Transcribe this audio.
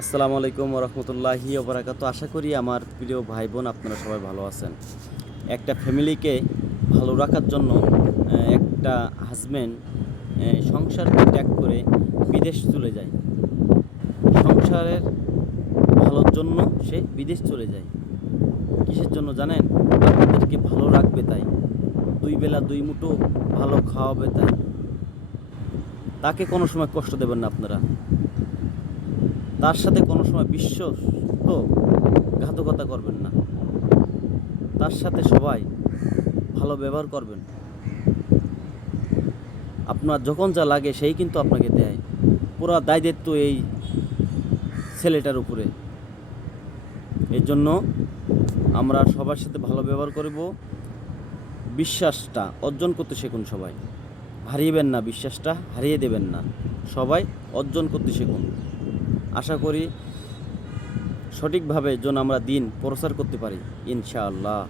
আসসালামু আলাইকুম রহমতুল্লাহি ওবরাকাতু। আশা করি আমার প্রিয় ভাই বোন আপনারা সবাই ভালো আছেন। একটা ফ্যামিলিকে ভালো রাখার জন্য একটা হাজব্যান্ড সংসারকে ত্যাগ করে বিদেশ চলে যায়। সংসারের ভালোর জন্য সে বিদেশ চলে যায়। কিসের জন্য জানেন? আপনাদেরকে ভালো রাখবে তাই, দুই বেলা দুই মুঠো ভালো খাওয়াবে তাই। তাকে কোনো সময় কষ্ট দেবেন না আপনারা। তার সাথে কোনো সময় ঘাতকতা করবেন না। তার সাথে সবাই ভালো ব্যবহার করবেন। আপনার যখন যা লাগে সেই কিন্তু আপনাকে দেয়। পুরো দায়-দায়িত্ব এই ছেলেটার উপরে। এর জন্য আমরা সবার সাথে ভালো ব্যবহার করব। বিশ্বাসটা অর্জন করতে শিখুন সবাই। হারিয়েবেন না, বিশ্বাসটা হারিয়ে দেবেন না। সবাই অর্জন করতে শিখুন। আশা করি সঠিকভাবে যেন আমরা দিন প্রচার করতে পারি ইনশাআল্লাহ।